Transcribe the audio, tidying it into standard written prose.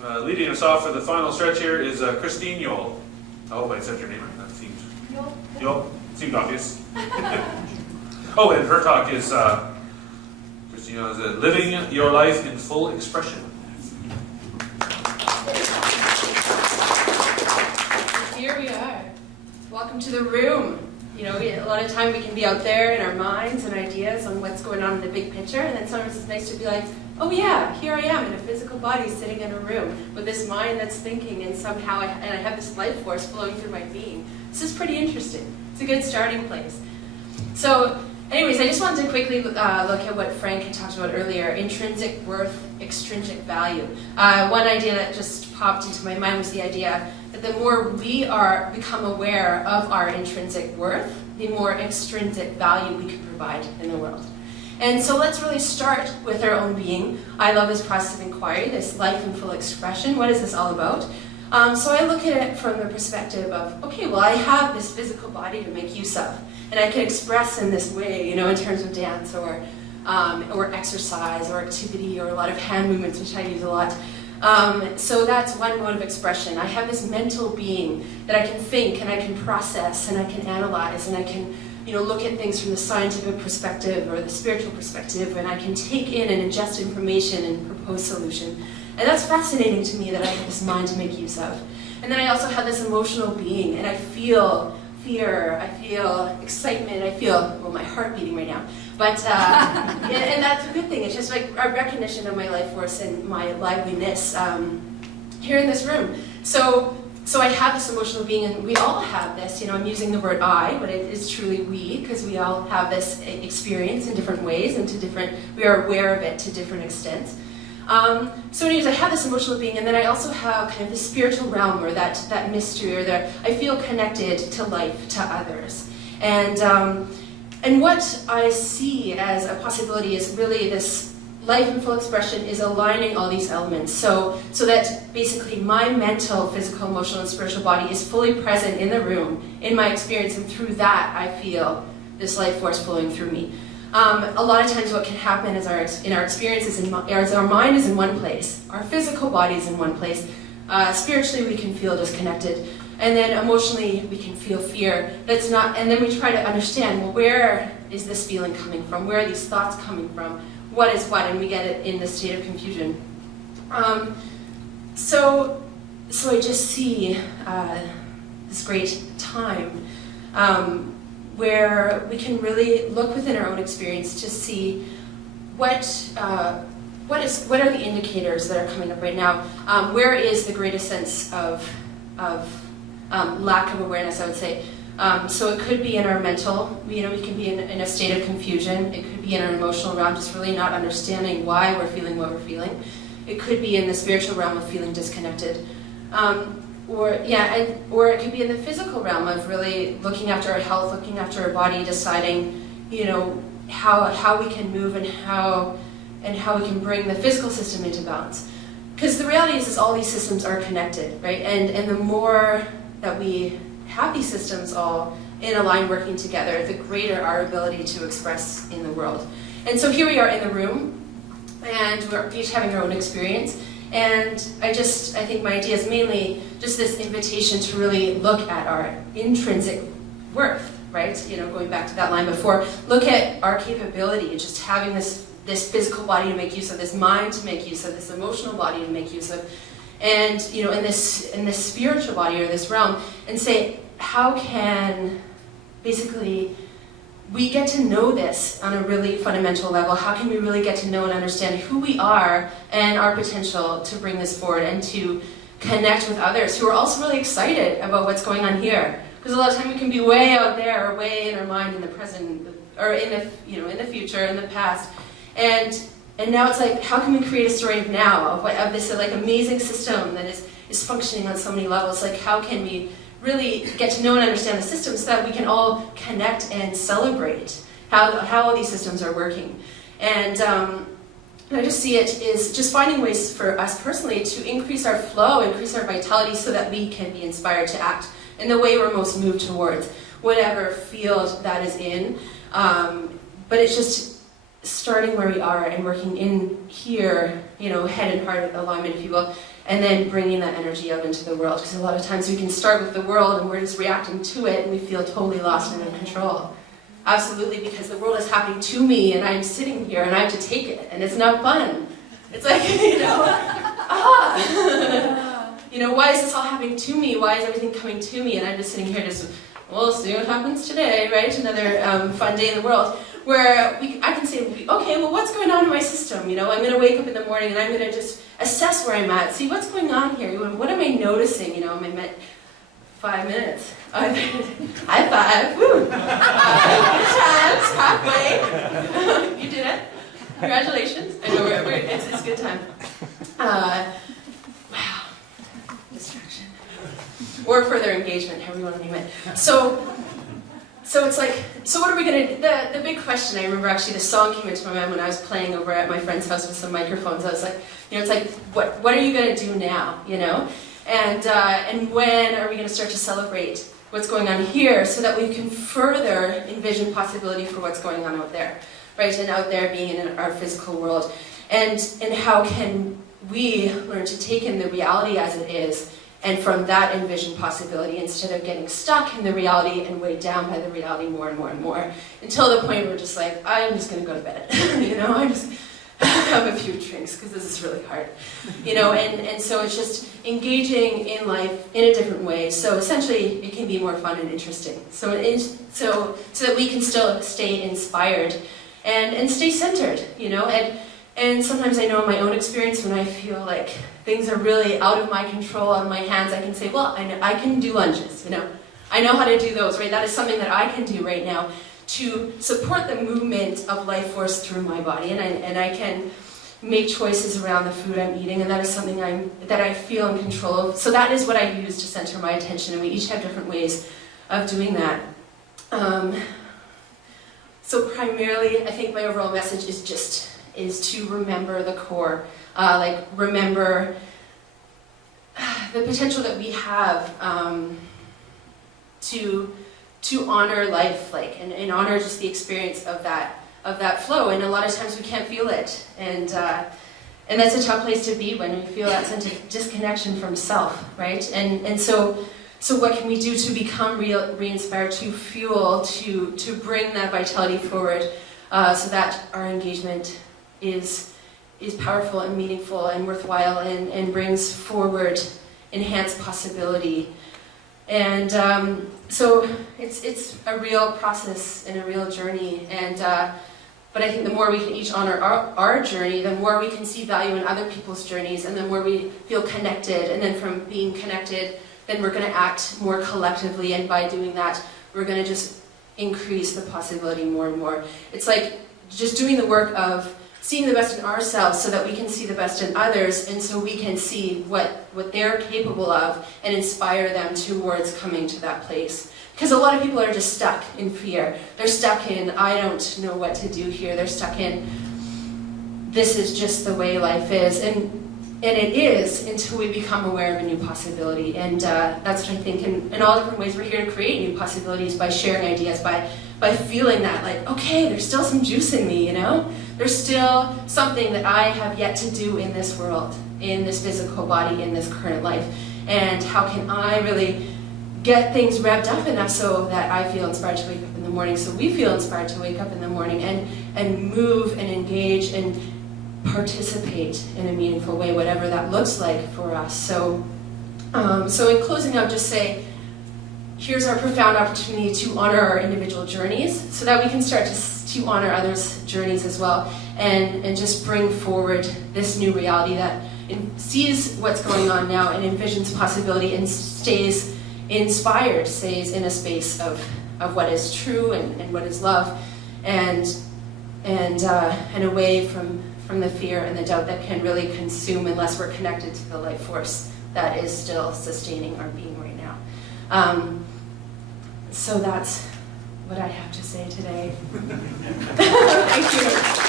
Leading us off for the final stretch here is Christine Yole. I hope I said your name right. That seemed Yole. Seemed obvious. Oh, and her talk is Christine Yole is living your life in full expression. Here we are. Welcome to the room. You know, a lot of time we can be out there in our minds and ideas on what's going on in the big picture, and then sometimes it's nice to be like, oh yeah, here I am in a physical body sitting in a room with this mind that's thinking, and somehow I have this life force flowing through my being. This is pretty interesting. It's a good starting place. So anyways, I just wanted to quickly look at what Frank had talked about earlier, intrinsic worth, extrinsic value. One idea that just popped into my mind was the idea that the more we become aware of our intrinsic worth, the more extrinsic value we can provide in the world. And so let's really start with our own being. I love this process of inquiry, this life in full expression. What is this all about? So I look at it from the perspective of, okay, well, I have this physical body to make use of, and I can express in this way, you know, in terms of dance or exercise or activity or a lot of hand movements, which I use a lot. So that's one mode of expression. I have this mental being that I can think and I can process and I can analyze and I can, you know, look at things from the scientific perspective or the spiritual perspective, and I can take in and ingest information and propose solution. And that's fascinating to me that I have this mind to make use of. And then I also have this emotional being, and I feel fear, I feel excitement, I feel, well, my heart beating right now. But, and that's a good thing. It's just like a recognition of my life force and my liveliness here in this room. So I have this emotional being, and we all have this. You know, I'm using the word I, but it is truly we, because we all have this experience in different ways, and we are aware of it to different extents. So anyways, I have this emotional being, and then I also have kind of the spiritual realm, or that mystery, or I feel connected to life, to others. And what I see as a possibility is really this life in full expression is aligning all these elements, so that basically my mental, physical, emotional, and spiritual body is fully present in the room, in my experience, and through that I feel this life force flowing through me. A lot of times what can happen is in our experiences is our mind is in one place, our physical body is in one place, spiritually we can feel disconnected, and then emotionally we can feel fear. And then we try to understand, well, where is this feeling coming from? Where are these thoughts coming from? What is what? And we get it in this state of confusion. So I just see this great time where we can really look within our own experience to see what are the indicators that are coming up right now. Where is the greatest sense of lack of awareness, I would say. So it could be in our mental, you know, we can be in a state of confusion. It could be in our emotional realm, just really not understanding why we're feeling what we're feeling. It could be in the spiritual realm of feeling disconnected. Or it could be in the physical realm of really looking after our health, looking after our body, deciding, you know, how we can move and how we can bring the physical system into balance. Because the reality is all these systems are connected, right? And the more that we have these systems all in a line working together, the greater our ability to express in the world. And so here we are in the room, and we're each having our own experience. And I think my idea is mainly just this invitation to really look at our intrinsic worth, right? You know, going back to that line before, look at our capability, just having this physical body to make use of, this mind to make use of, this emotional body to make use of, and you know, in this spiritual body or this realm, and say, how can basically we get to know this on a really fundamental level? How can we really get to know and understand who we are and our potential to bring this forward and to connect with others who are also really excited about what's going on here? Because a lot of time we can be way out there or way in our mind in the present, or in the future, in the past, and now it's like, how can we create a story of now, of this like amazing system that is functioning on so many levels? Like, how can we really get to know and understand the system so that we can all connect and celebrate how all these systems are working? And I just see it is just finding ways for us personally to increase our flow, increase our vitality, so that we can be inspired to act in the way we're most moved towards, whatever field that is in. But it's just starting where we are and working in here, you know, head and heart alignment, if you will, and then bringing that energy out into the world. Because a lot of times we can start with the world and we're just reacting to it and we feel totally lost and in control. Absolutely, because the world is happening to me and I'm sitting here and I have to take it, and it's not fun. It's like, why is this all happening to me? Why is everything coming to me? And I'm just sitting here just, we'll see what happens today, right? Another fun day in the world. Where I can say, okay, well, what's going on in my system? I'm going to wake up in the morning and I'm going to just assess where I'm at, see what's going on here. What am I noticing? Am I at 5 minutes? High five, woo! Good times, halfway. You did it. Congratulations. I know it's a good time. Wow. Distraction. Or further engagement, however you want to name it. So it's like, so what are we going to, the big question, I remember actually the song came into my mind when I was playing over at my friend's house with some microphones. I was like, it's like, what are you going to do now, And when are we going to start to celebrate what's going on here so that we can further envision possibility for what's going on out there, right? And out there being in our physical world. And how can we learn to take in the reality as it is, and from that envision possibility instead of getting stuck in the reality and weighed down by the reality more and more and more, until the point where we're just like, I'm just going to go to bed, I just have a few drinks because this is really hard, and so it's just engaging in life in a different way. So essentially it can be more fun and interesting. So that we can still stay inspired and stay centered, and sometimes I know in my own experience when I feel like things are really out of my control, out of my hands, I can say, well, I can do lunges, I know how to do those, right? That is something that I can do right now to support the movement of life force through my body, and I can make choices around the food I'm eating, and that is something that I feel in control of. So that is what I use to center my attention, and we each have different ways of doing that. So primarily, I think my overall message is to remember the core, remember the potential that we have to honor life, and honor just the experience of that flow. And a lot of times we can't feel it, and that's a tough place to be when we feel that sense of disconnection from self, right? And so what can we do to become re-inspired, to fuel, to bring that vitality forward, so that our engagement is powerful and meaningful and worthwhile, and brings forward enhanced possibility. And so it's a real process and a real journey, but I think the more we can each honor our journey, the more we can see value in other people's journeys, and the more we feel connected, and then from being connected, then we're going to act more collectively, and by doing that, we're going to just increase the possibility more and more. It's like just doing the work of seeing the best in ourselves so that we can see the best in others, and so we can see what they're capable of and inspire them towards coming to that place. Because a lot of people are just stuck in fear. They're stuck in, I don't know what to do here. They're stuck in, this is just the way life is. And it is, until we become aware of a new possibility. And that's what I think in all different ways we're here to create new possibilities, by sharing ideas, by feeling that, like, okay, there's still some juice in me, There's still something that I have yet to do in this world, in this physical body, in this current life. And how can I really get things revved up enough so that I feel inspired to wake up in the morning, so we feel inspired to wake up in the morning and move and engage and participate in a meaningful way, whatever that looks like for us. So in closing, I'll just say, here's our profound opportunity to honor our individual journeys so that we can start to honor others' journeys as well, and just bring forward this new reality that sees what's going on now and envisions possibility and stays inspired, stays in a space of what is true and what is love, and away from the fear and the doubt that can really consume unless we're connected to the life force that is still sustaining our being right now. So that's what I have to say today. Thank you.